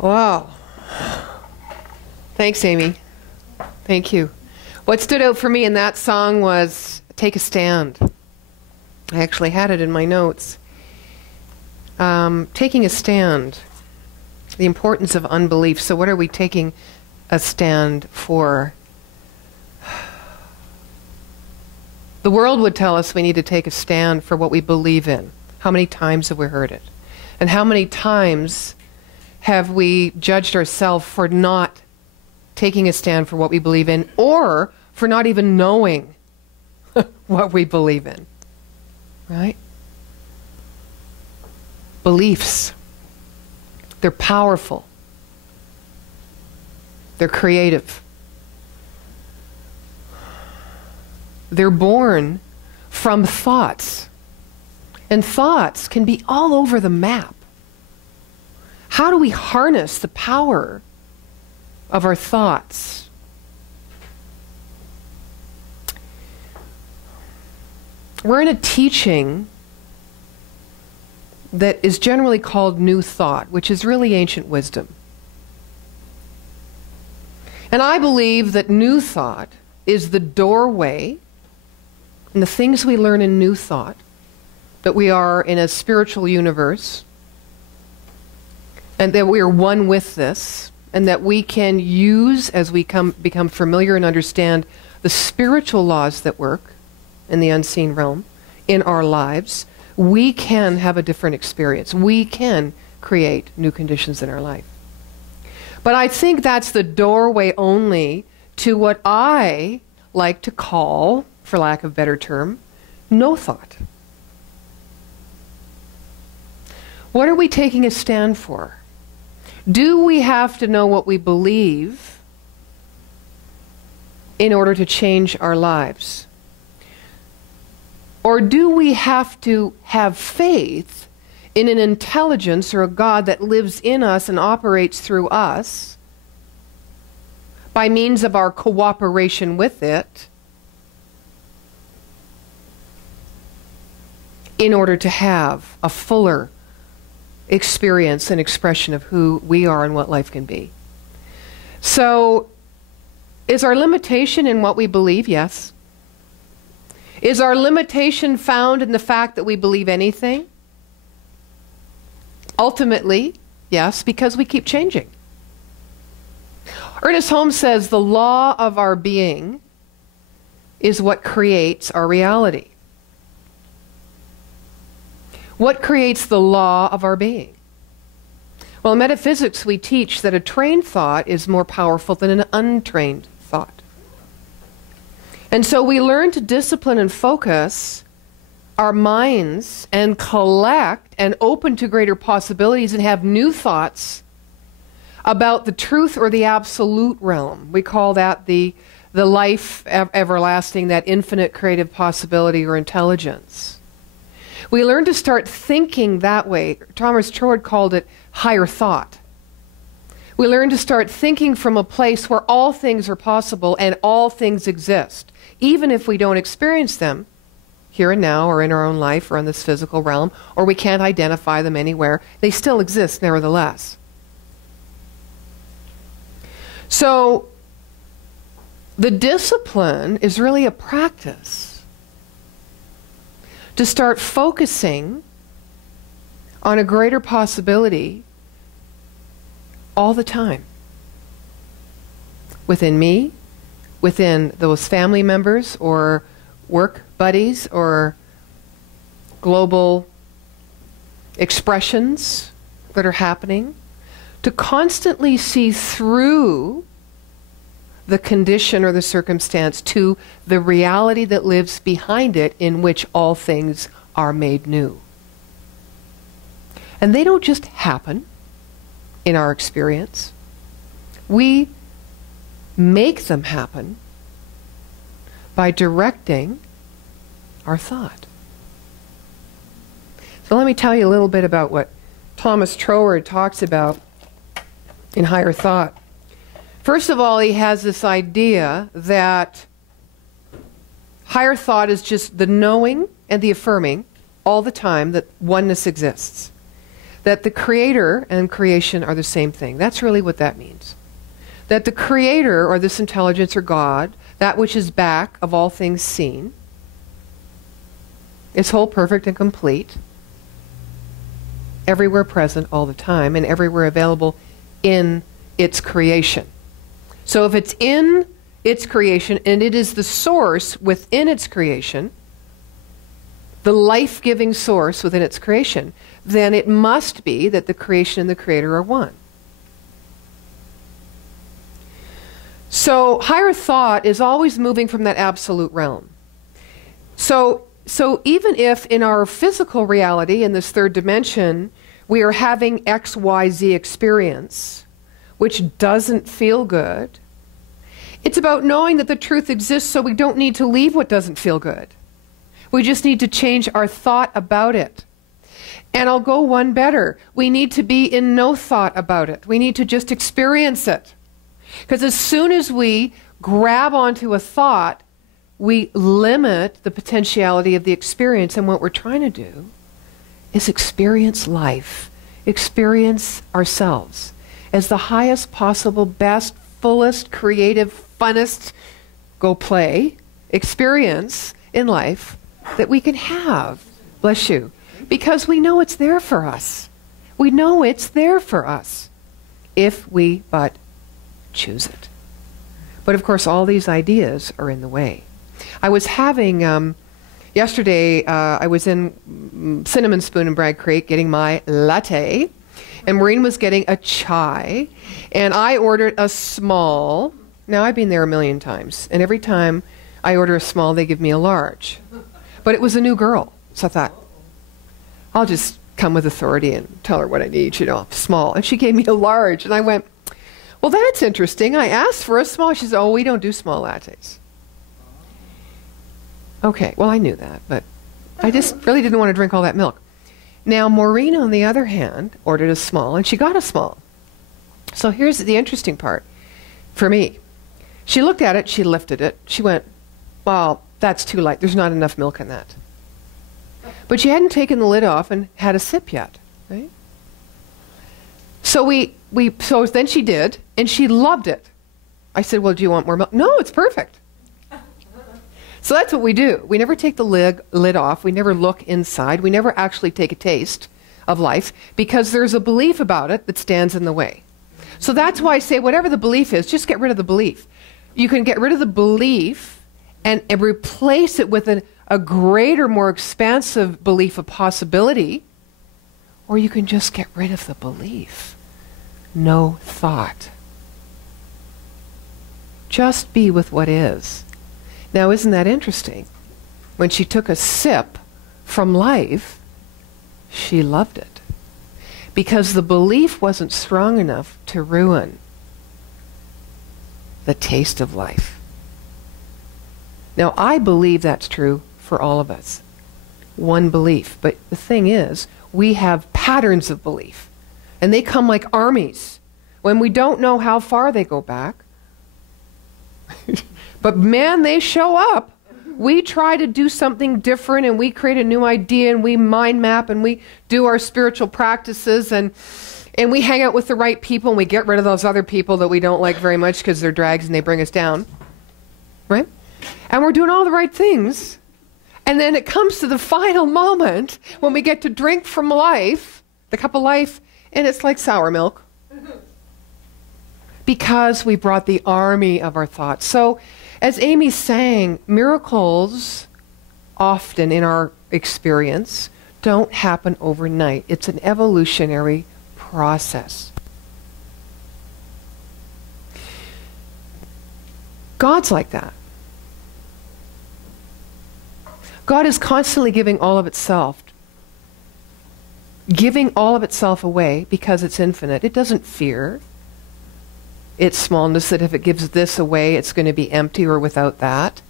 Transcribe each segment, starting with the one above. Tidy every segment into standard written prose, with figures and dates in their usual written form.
Wow. Thanks, Amy. Thank you. What stood out for me in that song was Take a Stand. I actually had it in my notes. Taking a stand. The importance of unbelief. So what are we taking a stand for? The world would tell us we need to take a stand for what we believe in. How many times have we heard it? And how many times have we judged ourselves for not taking a stand for what we believe in, or for not even knowing what we believe in? Right? Beliefs. They're powerful. They're creative. They're born from thoughts. And thoughts can be all over the map. How do we harness the power of our thoughts? We're in a teaching that is generally called New Thought, which is really ancient wisdom. And I believe that New Thought is the doorway, and the things we learn in New Thought, that we are in a spiritual universe, and that we are one with this, and that we can use, as we become familiar and understand the spiritual laws that work in the unseen realm in our lives, we can have a different experience. We can create new conditions in our life. But I think that's the doorway only to what I like to call, for lack of a better term, no thought. What are we taking a stand for? Do we have to know what we believe in order to change our lives? Or do we have to have faith in an intelligence or a God that lives in us and operates through us by means of our cooperation with it in order to have a fuller experience and expression of who we are and what life can be? So, is our limitation in what we believe? Yes. Is our limitation found in the fact that we believe anything? Ultimately, yes, because we keep changing. Ernest Holmes says the law of our being is what creates our reality. What creates the law of our being? Well, in metaphysics, we teach that a trained thought is more powerful than an untrained thought. And so we learn to discipline and focus our minds and collect and open to greater possibilities and have new thoughts about the truth or the absolute realm. We call that the life everlasting, that infinite creative possibility or intelligence. We learn to start thinking that way. Thomas Trord called it higher thought. We learn to start thinking from a place where all things are possible and all things exist, even if we don't experience them here and now or in our own life or in this physical realm, or we can't identify them anywhere. They still exist nevertheless. So the discipline is really a practice to start focusing on a greater possibility all the time. Within me, within those family members or work buddies or global expressions that are happening, to constantly see through the condition or the circumstance to the reality that lives behind it, in which all things are made new. And they don't just happen in our experience. We make them happen by directing our thought. So let me tell you a little bit about what Thomas Troward talks about in Higher Thought. First of all, he has this idea that higher thought is just the knowing and the affirming all the time that oneness exists. that the Creator and creation are the same thing. That's really what that means. That the Creator, or this intelligence or God, that which is back of all things seen, is whole, perfect, and complete, everywhere present all the time, and everywhere available in its creation. So if it's in its creation, and it is the source within its creation, the life-giving source within its creation, then it must be that the creation and the Creator are one. So higher thought is always moving from that absolute realm. So even if in our physical reality, in this third dimension, we are having X, Y, Z experience, which doesn't feel good, it's about knowing that the truth exists so we don't need to leave what doesn't feel good. We just need to change our thought about it. And I'll go one better. We need to be in no thought about it. We need to just experience it. Because as soon as we grab onto a thought, we limit the potentiality of the experience. And what we're trying to do is experience life, experience ourselves as the highest possible, best, fullest, creative, funnest, go play, experience in life that we can have. Bless you. Because we know it's there for us. We know it's there for us if we but choose it. But of course, all these ideas are in the way. I was having, yesterday, I was in Cinnamon Spoon in Bragg Creek getting my latte, and Maureen was getting a chai, and I ordered a small. Now, I've been there a million times, and every time I order a small, they give me a large. But it was a new girl, so I thought, I'll just come with authority and tell her what I need, small. And she gave me a large, and I went, well, that's interesting. I asked for a small. She said, oh, we don't do small lattes. Okay, well, I knew that, but I just really didn't want to drink all that milk. Now, Maureen, on the other hand, ordered a small, and she got a small. So here's the interesting part for me. She looked at it, she lifted it, she went, well, that's too light. There's not enough milk in that. But she hadn't taken the lid off and had a sip yet, right? So so then she did, and she loved it. I said, well, do you want more milk? No, it's perfect. So that's what we do. We never take the lid off. We never look inside. We never actually take a taste of life because there's a belief about it that stands in the way. So that's why I say whatever the belief is, just get rid of the belief. You can get rid of the belief and replace it with a greater, more expansive belief of possibility, or you can just get rid of the belief. No thought. Just be with what is. Now, isn't that interesting? When she took a sip from life, she loved it. Because the belief wasn't strong enough to ruin the taste of life. Now, I believe that's true for all of us. One belief. But the thing is, we have patterns of belief. And they come like armies. When we don't know how far they go back. But man, they show up. We try to do something different, and we create a new idea, and we mind map, and we do our spiritual practices, and we hang out with the right people, and we get rid of those other people that we don't like very much because they're drags and they bring us down. Right? And we're doing all the right things. And then it comes to the final moment when we get to drink from life, the cup of life, and it's like sour milk. Because we brought the army of our thoughts. So, as Amy's saying, miracles often in our experience don't happen overnight. It's an evolutionary process. God's like that. God is constantly giving all of itself. Giving all of itself away because it's infinite. It doesn't fear its smallness, that if it gives this away, it's going to be empty or without that.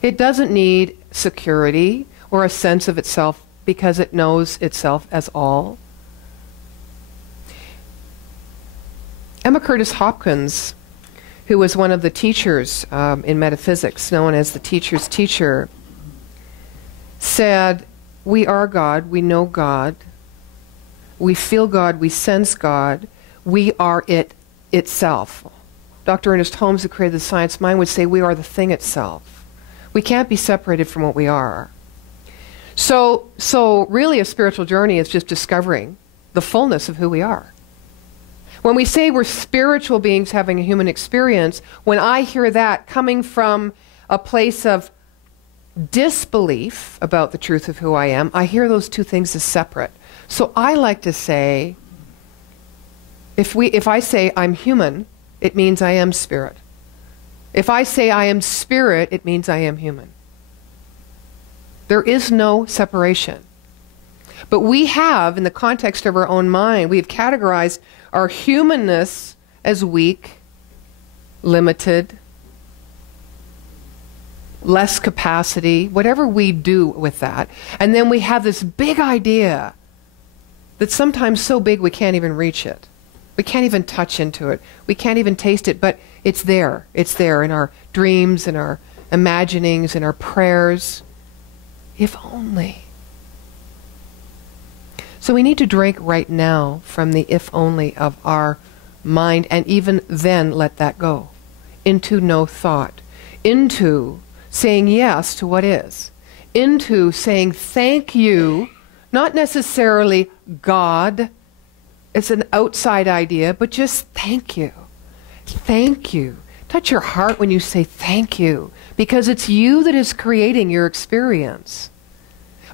It doesn't need security or a sense of itself because it knows itself as all. Emma Curtis Hopkins, who was one of the teachers in metaphysics, known as the teacher's teacher, said, we are God, we know God, we feel God, we sense God, we are it itself. Dr. Ernest Holmes, who created the science mind, would say we are the thing itself. We can't be separated from what we are. So really a spiritual journey is just discovering the fullness of who we are. When we say we're spiritual beings having a human experience, when I hear that coming from a place of disbelief about the truth of who I am, I hear those two things as separate. So I like to say, if I say I'm human, it means I am spirit. If I say I am spirit, it means I am human. There is no separation. But we have, in the context of our own mind, we have categorized our humanness as weak, limited, less capacity, whatever we do with that. And then we have this big idea that's sometimes so big we can't even reach it. We can't even touch into it. We can't even taste it, but it's there. It's there in our dreams, in our imaginings, in our prayers. If only. So we need to drink right now from the if only of our mind, and even then let that go into no thought, into saying yes to what is, into saying thank you, not necessarily God, it's an outside idea, but just thank you. Thank you. Touch your heart when you say thank you, because it's you that is creating your experience.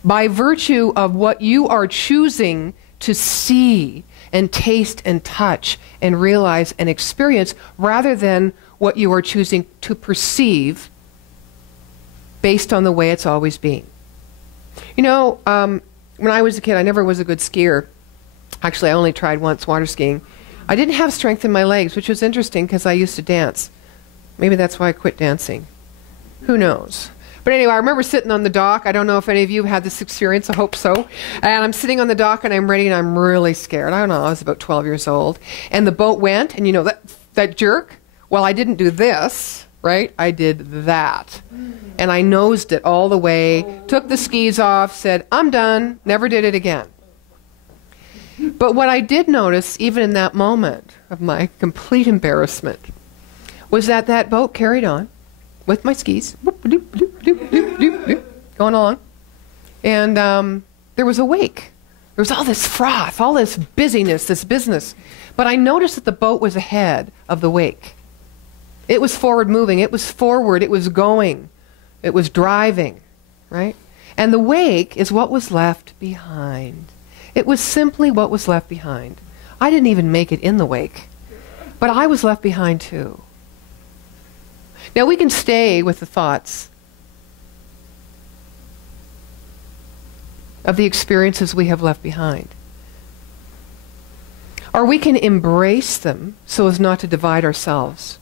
By virtue of what you are choosing to see and taste and touch and realize and experience, rather than what you are choosing to perceive based on the way it's always been. You know, when I was a kid, I never was a good skier. Actually, I only tried once water skiing. I didn't have strength in my legs, which was interesting because I used to dance. Maybe that's why I quit dancing. Who knows? But anyway, I remember sitting on the dock. I don't know if any of you have had this experience. I hope so. And I'm sitting on the dock and I'm ready and I'm really scared. I don't know. I was about 12 years old. And the boat went, and you know that jerk? Well, I didn't do this, right? I did that. And I nosed it all the way, took the skis off, said, I'm done, never did it again. But what I did notice, even in that moment of my complete embarrassment, was that that boat carried on with my skis, going along. And there was a wake. There was all this froth, all this busyness, this business. But I noticed that the boat was ahead of the wake. It was forward moving. It was forward. It was going. It was driving, right? And the wake is what was left behind. It was simply what was left behind. I didn't even make it in the wake, but I was left behind too. Now we can stay with the thoughts of the experiences we have left behind. Or we can embrace them so as not to divide ourselves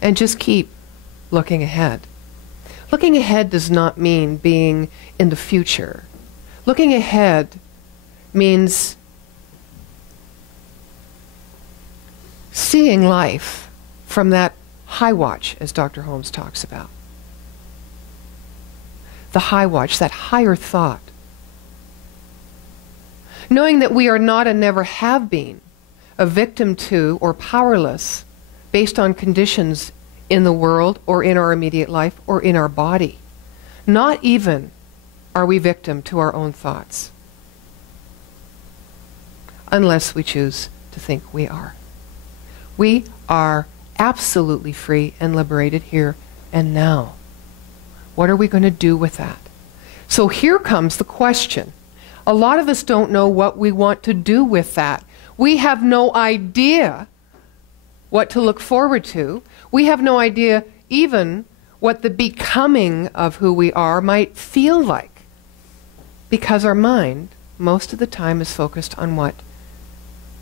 and just keep looking ahead. Looking ahead does not mean being in the future. Looking ahead means seeing life from that high watch, as Dr. Holmes talks about. The high watch, that higher thought. Knowing that we are not and never have been a victim to or powerless based on conditions in the world or in our immediate life or in our body. Not even are we victim to our own thoughts, unless we choose to think we are. We are absolutely free and liberated here and now. What are we going to do with that? So here comes the question. A lot of us don't know what we want to do with that. We have no idea what to look forward to. We have no idea even what the becoming of who we are might feel like. Because our mind, most of the time, is focused on what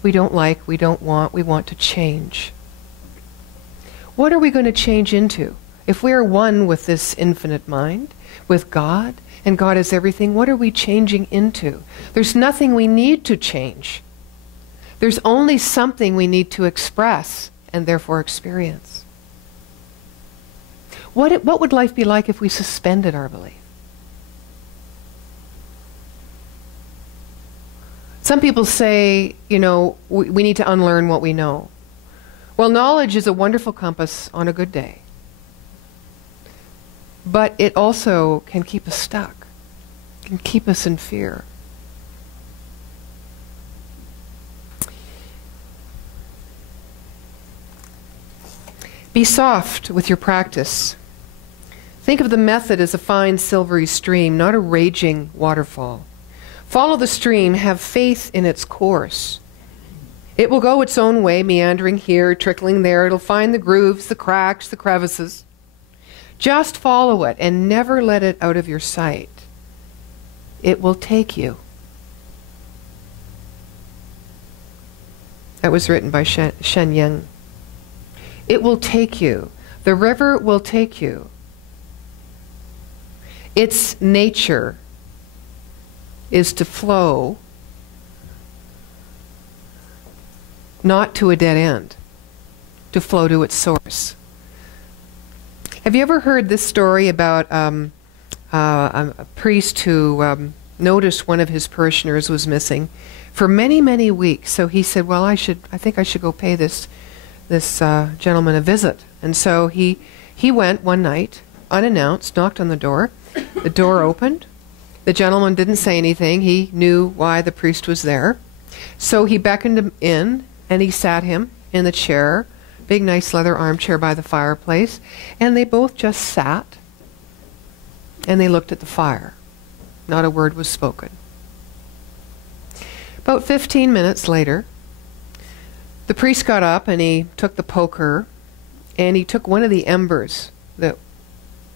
we don't like, we don't want, we want to change. What are we going to change into? If we are one with this infinite mind, with God, and God is everything, what are we changing into? There's nothing we need to change. There's only something we need to express and therefore experience. What would life be like if we suspended our belief? Some people say, we need to unlearn what we know. Well, knowledge is a wonderful compass on a good day. But it also can keep us stuck, can keep us in fear. Be soft with your practice. Think of the method as a fine silvery stream, not a raging waterfall. Follow the stream, have faith in its course. It will go its own way, meandering here, trickling there. It'll find the grooves, the cracks, the crevices. Just follow it and never let it out of your sight. It will take you. That was written by Shen Yang. It will take you. The river will take you. Its nature is to flow, not to a dead end, to flow to its source. Have you ever heard this story about a priest who noticed one of his parishioners was missing for many, many weeks? So he said, well, I think I should go pay this gentleman a visit. And so he went one night, unannounced, knocked on the door. The door opened. The gentleman didn't say anything. He knew why the priest was there. So he beckoned him in, and he sat him in the chair, big nice leather armchair by the fireplace, and they both just sat, and they looked at the fire. Not a word was spoken. About 15 minutes later, the priest got up and he took the poker and he took one of the embers that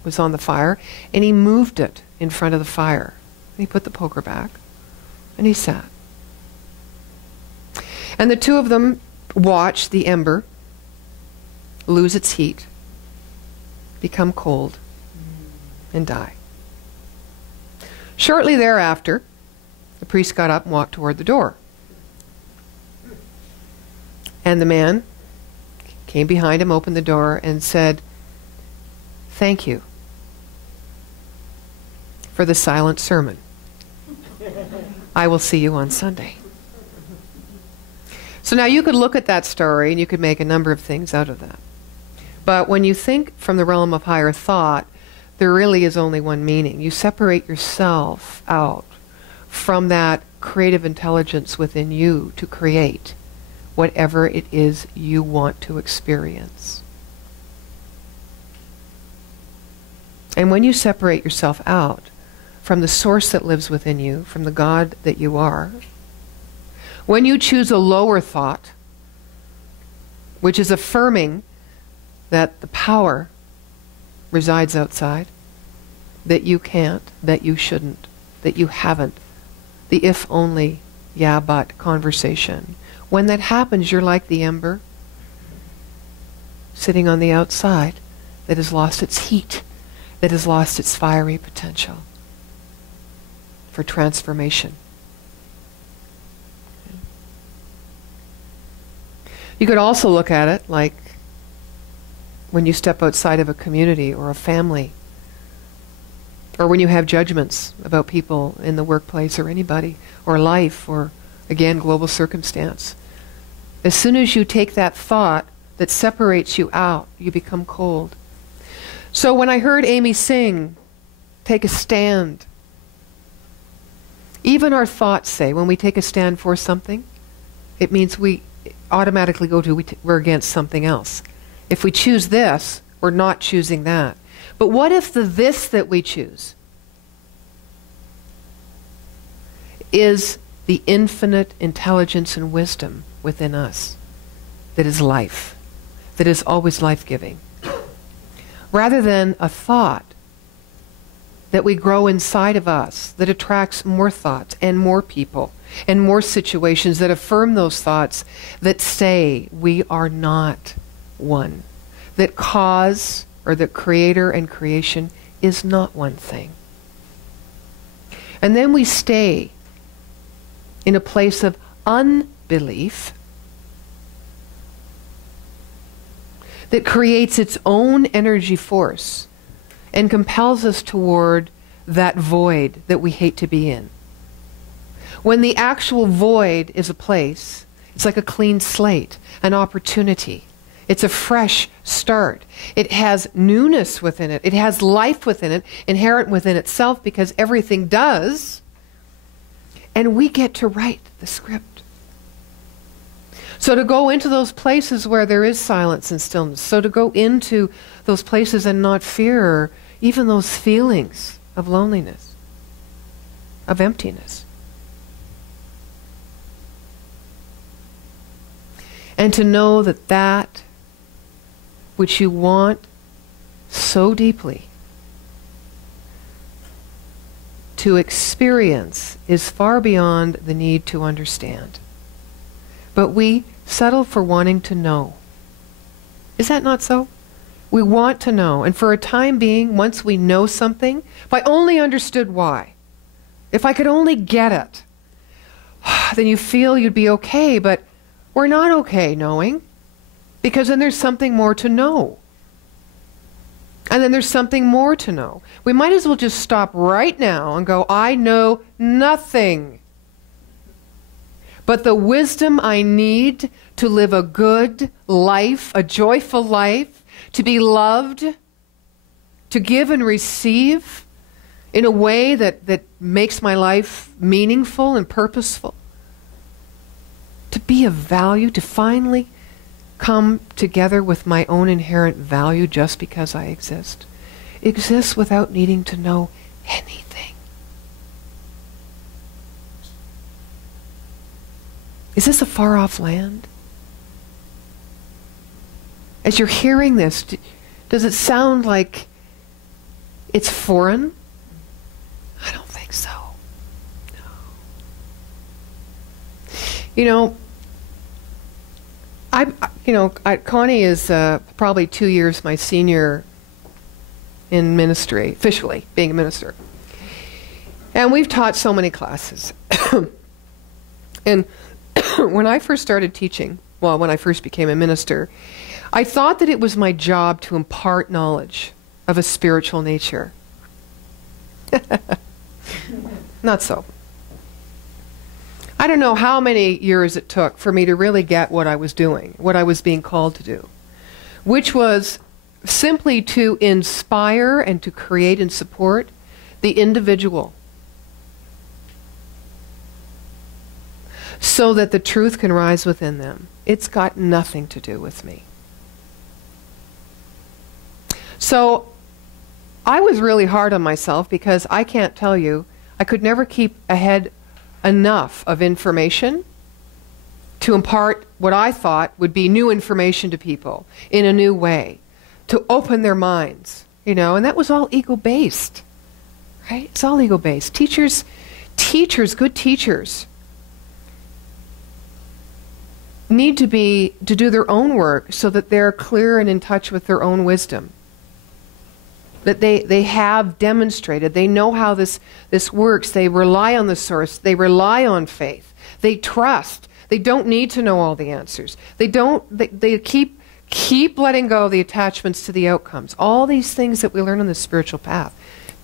was on the fire and he moved it in front of the fire. And he put the poker back and he sat. And the two of them watched the ember lose its heat, become cold, and die. Shortly thereafter, the priest got up and walked toward the door. And the man came behind him, opened the door, and said, "Thank you for the silent sermon. I will see you on Sunday." So now you could look at that story and you could make a number of things out of that. But when you think from the realm of higher thought, there really is only one meaning. You separate yourself out from that creative intelligence within you to create whatever it is you want to experience. And when you separate yourself out from the source that lives within you, from the God that you are, when you choose a lower thought, which is affirming that the power resides outside, that you can't, that you shouldn't, that you haven't, the if only, yeah, but conversation. When that happens, you're like the ember sitting on the outside that has lost its heat, that has lost its fiery potential for transformation. You could also look at it like when you step outside of a community or a family, or when you have judgments about people in the workplace or anybody, or life, or again, global circumstance. As soon as you take that thought that separates you out, you become cold. So when I heard Amy sing, "Take a stand," even our thoughts say, when we take a stand for something, it means we automatically go to we're against something else. If we choose this, we're not choosing that. But what if the this that we choose is the infinite intelligence and wisdom within us that is life, that is always life-giving, rather than a thought that we grow inside of us that attracts more thoughts and more people and more situations that affirm those thoughts that say we are not one, that cause or that creator and creation is not one thing. And then we stay in a place of unbelief that creates its own energy force and compels us toward that void that we hate to be in. When the actual void is a place, it's like a clean slate, an opportunity. It's a fresh start. It has newness within it. It has life within it, inherent within itself, because everything does. And we get to write the script. So to go into those places where there is silence and stillness, so to go into those places and not fear even those feelings of loneliness, of emptiness. And to know that that which you want so deeply to experience is far beyond the need to understand. But we settle for wanting to know. Is that not so? We want to know. And for a time being, once we know something, if I only understood why, if I could only get it, then you feel you'd be okay, but we're not okay knowing, because then there's something more to know. And then there's something more to know. We might as well just stop right now and go, I know nothing but the wisdom I need to live a good life, a joyful life, to be loved, to give and receive in a way that makes my life meaningful and purposeful, to be of value, to finally come together with my own inherent value just because I exist. Exist without needing to know anything. Is this a far-off land? As you're hearing this, does it sound like it's foreign? I don't think so. No. Connie is probably 2 years my senior in ministry, officially being a minister. And we've taught so many classes. And when I first started teaching, well, when I first became a minister, I thought that it was my job to impart knowledge of a spiritual nature. Not so. I don't know how many years it took for me to really get what I was doing, what I was being called to do, which was simply to inspire and to create and support the individual so that the truth can rise within them. It's got nothing to do with me. So I was really hard on myself because I can't tell you, I could never keep ahead enough of information to impart what I thought would be new information to people in a new way, to open their minds, and that was all ego-based, right? It's all ego-based. Teachers, good teachers, need to do their own work so that they're clear and in touch with their own wisdom. That they have demonstrated, they know how this works, they rely on the source, they rely on faith, they trust, they don't need to know all the answers. They keep letting go of the attachments to the outcomes. All these things that we learn on the spiritual path.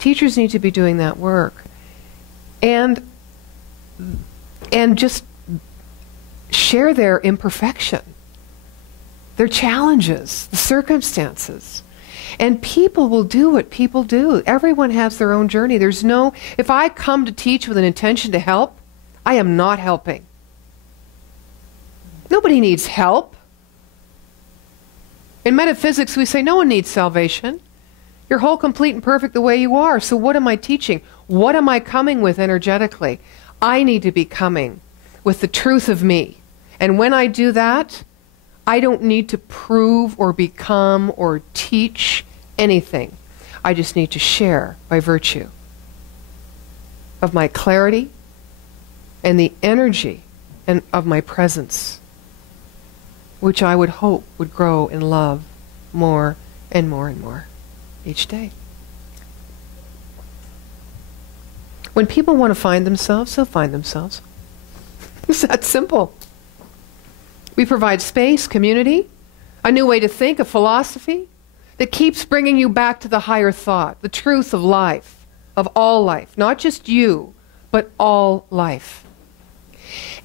Teachers need to be doing that work. And just share their imperfection, their challenges, the circumstances. And people will do what people do. Everyone has their own journey. If I come to teach with an intention to help, I am not helping. Nobody needs help. In metaphysics, we say no one needs salvation. You're whole, complete, and perfect the way you are. So what am I teaching? What am I coming with energetically? I need to be coming with the truth of me. And when I do that, I don't need to prove or become or teach anything. I just need to share by virtue of my clarity and the energy and of my presence, which I would hope would grow in love more and more and more each day. When people want to find themselves, they'll find themselves. It's that simple. We provide space, community, a new way to think, a philosophy that keeps bringing you back to the higher thought, the truth of life, of all life, not just you, but all life.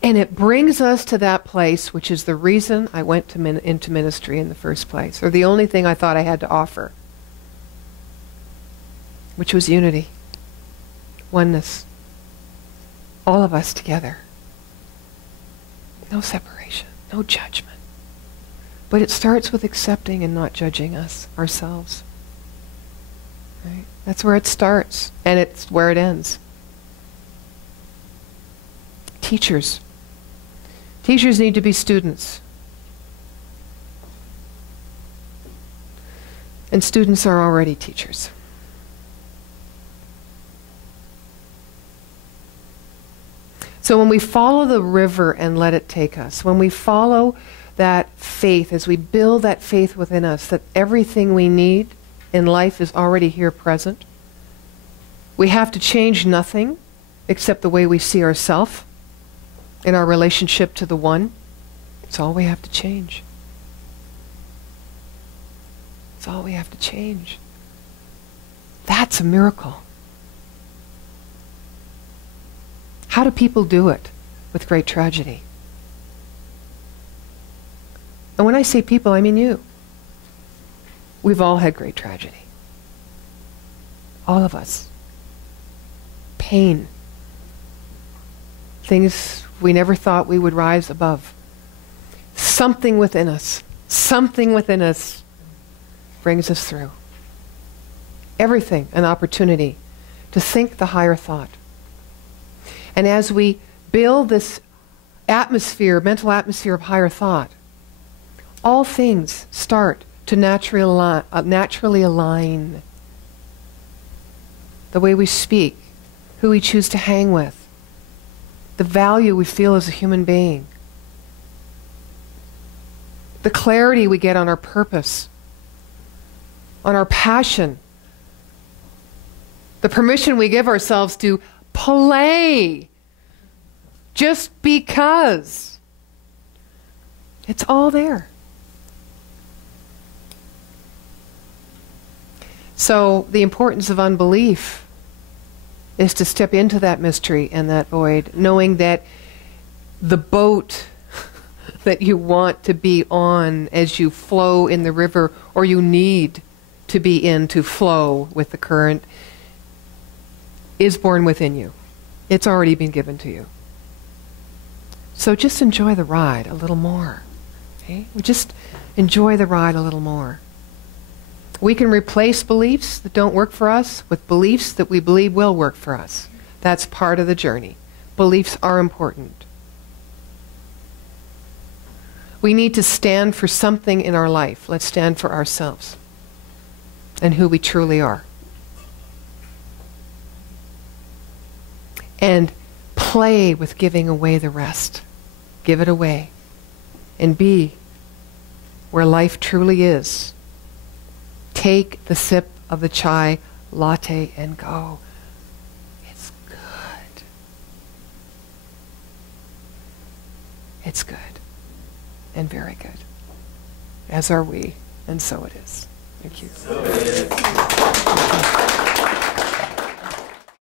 And it brings us to that place, which is the reason I went into ministry in the first place, or the only thing I thought I had to offer, which was unity, oneness, all of us together. No separation, no judgment. But it starts with accepting and not judging us, ourselves. Right? That's where it starts, and it's where it ends. Teachers. Teachers need to be students. And students are already teachers. So when we follow the river and let it take us, when we follow that faith, as we build that faith within us, that everything we need in life is already here present, we have to change nothing except the way we see ourselves in our relationship to the one. It's all we have to change. It's all we have to change. That's a miracle. How do people do it with great tragedy? And when I say people, I mean you. We've all had great tragedy. All of us. Pain. Things we never thought we would rise above. Something within us brings us through. Everything an opportunity to think the higher thought. And as we build this atmosphere, mental atmosphere of higher thought, all things start to naturally align. The way we speak, who we choose to hang with, the value we feel as a human being, the clarity we get on our purpose, on our passion, the permission we give ourselves to play just because. It's all there. So the importance of unbelief is to step into that mystery and that void, knowing that the boat that you want to be on as you flow in the river, or you need to be in to flow with the current, is born within you. It's already been given to you. So just enjoy the ride a little more. Okay? Just enjoy the ride a little more. We can replace beliefs that don't work for us with beliefs that we believe will work for us. That's part of the journey. Beliefs are important. We need to stand for something in our life. Let's stand for ourselves and who we truly are. And play with giving away the rest. Give it away. And be where life truly is. Take the sip of the chai latte and go. It's good. It's good. And very good. As are we. And so it is. Thank you. So it is.